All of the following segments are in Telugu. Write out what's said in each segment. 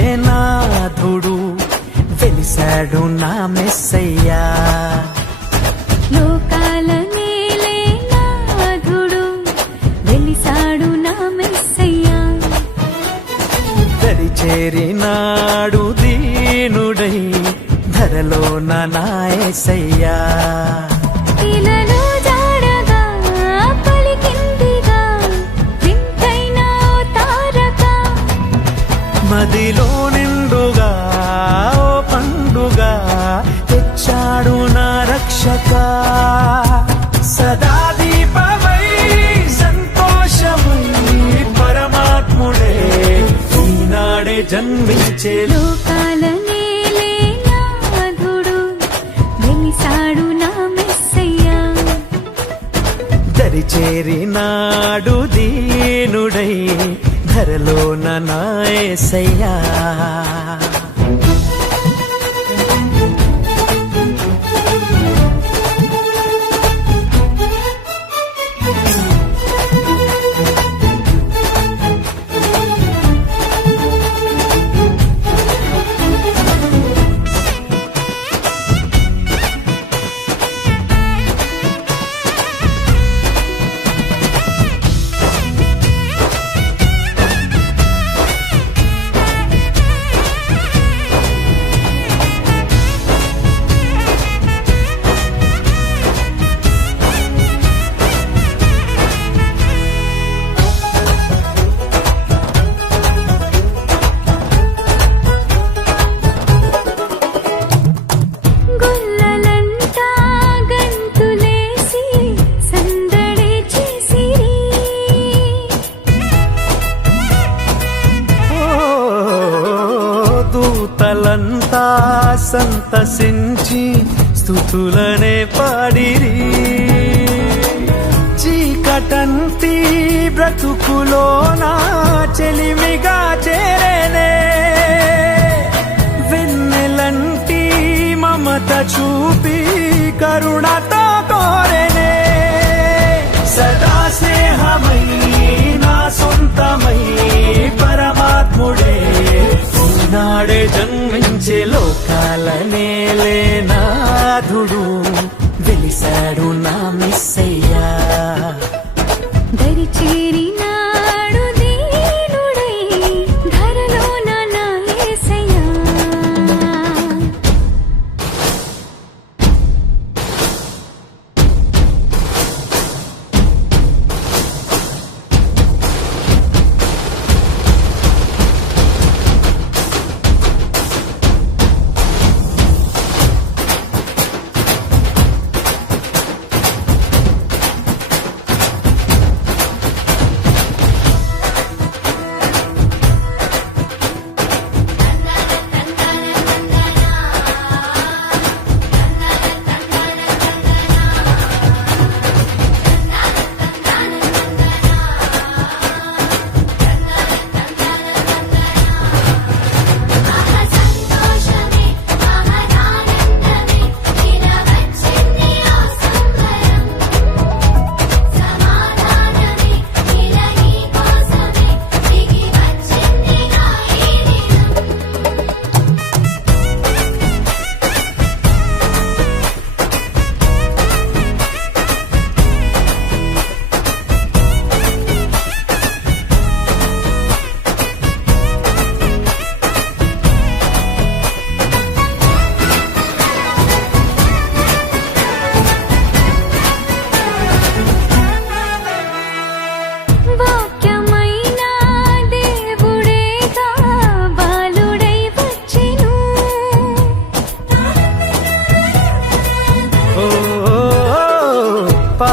నేలేనాథుడు వెలిసాడు నా మెస్సయ్యా. లోకాల నేలేనాథుడు వెలిసాడు నా మెస్సయ్యా. దరి చేరినాడు దీనుడై ధరలోన నా యేసయ్యా. ఇలలో జాడగా పలికిందిగా వింతైన ఓ తారక, మదిలో నిండుగా ఓ పండుగా తెచ్చాడు నా రక్షక. సదా దీపమై సంతోషమై పరమాత్ముడే ఈనాడే జన్మించే. లోకాల నేలేనాథుడు వెలిసాడు నా మెస్సయ్యా. దరి చేరినాడు దీనుడై ధరలోన నా యేసయ్యా. గొల్లలంతా గంతులేసి సందడి చేసిరి. ఓ దూతలంతా సంతసించి స్తుతులనే పాడిరి. చీకటంటి బ్రతుకులోన చెలిమిగా చేరేనే. వెన్నెలంటి మమత చూపి కరుణతో కోరెనే. సదా స్నేహమై నా సొంతమై పరమాత్ముడే ఈనాడే జన్మించే. లోకాల నేలేనాథుడు వెలిసాడు నా మెస్సయ్యా. దరి చేరినాడు దీనుడై ధరలోన నా యేసయ్యా.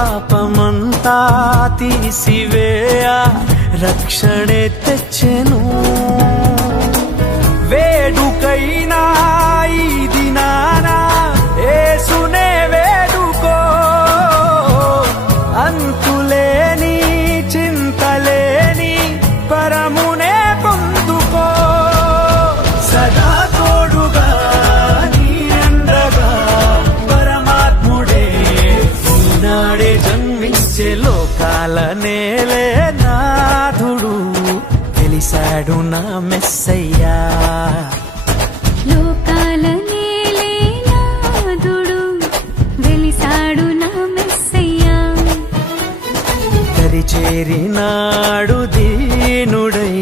పాపమంతా తీసివేయ రక్షణే తెచ్చెను వేడుకైనా ఈ దినాన యేసునే వేడుకో అంతులేని చింతలేని పరమునే పొందుకో సదా తోడుగా నీ అండగా పరమాత్ముడే ఈనాడే జన్మించే లోకాల నేలే నాథుడు తెలిసాడు నా మెస్సయ్యా లోకాల నేలే నాథుడు వెలిసాడు నా మెస్సయ్యా దరిచేరినాడు దీనుడై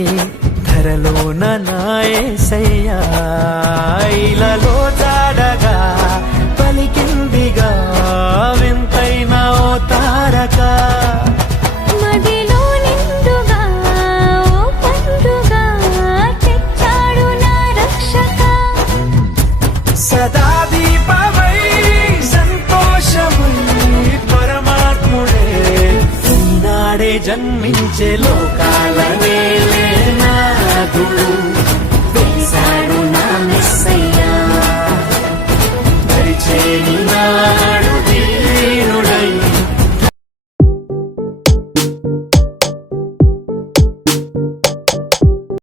ధరలోన నా యేసయ్యా ఇలలో జాడగా పలికిందిగా వింతైన ఓ తారక మదిలో నిండుగా ఓ పండుగ తెచ్చాడు నా రక్షక సదా దీపమై సంతోషమై పరమాత్ముడే ఈనాడే జన్మించే లోకాల నేలే నాథుడు